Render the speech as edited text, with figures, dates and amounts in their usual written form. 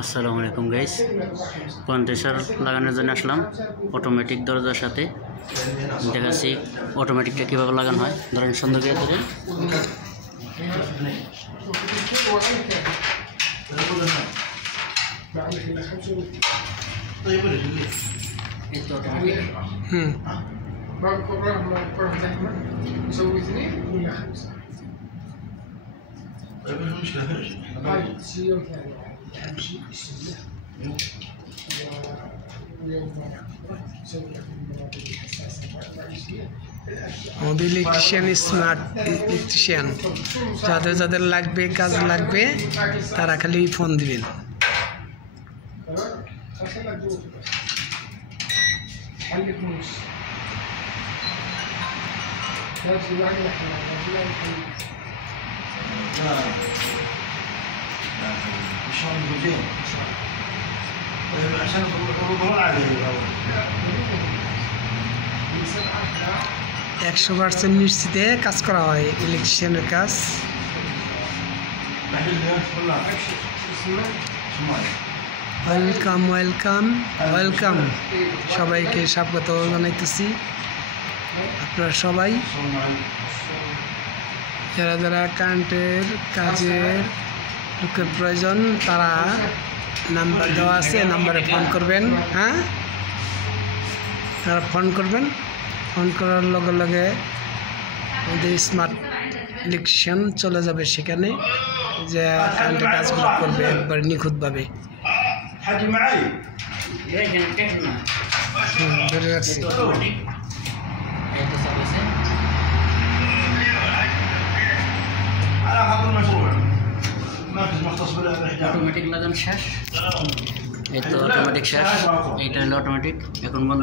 আসসালামু আলাইকুম guys, condenser লাগানোর জন্য আসলাম অটোমেটিক দরজার সাথে। দেখাচ্ছি অটোমেটিকটা কীভাবে লাগানো হয়। ধরেন সুন্দর করে ধরে আমাদের ইলেকট্রিশিয়ান স্মার্ট ইলেকট্রিশিয়ান, যাদের যাদের লাগবে কাজ লাগবে তারা খালি ফোন দিবেন। عشان الظهور عليه 100% নিশ্চিতে কাজ করা হয় ইলেকট্রিশিয়ানের কাজ। ওয়েলকাম ওয়েলকাম ওয়েলকাম, সবাইকে স্বাগত জানাইতেছি। আপনারা সবাই যারা যারা কারেন্টের কাজের লোকের প্রয়োজন তারা নাম্বার দেওয়া আছে, নাম্বারে ফোন করবেন। হ্যাঁ, তারা ফোন করবেন। ফোন করার লগে লগে আমাদের স্মার্ট ইলেকট্রিশিয়ান চলে যাবে সেখানে, যে কারেন্টের কাজগুলো করবে একবার নিখুঁতভাবে। ধরে রাখছি। অটোমেটিক লাগানো শেষ। এই তো অটোমেটিক শেষ। এইটা হলো অটোমেটিক। এখন বন্ধ।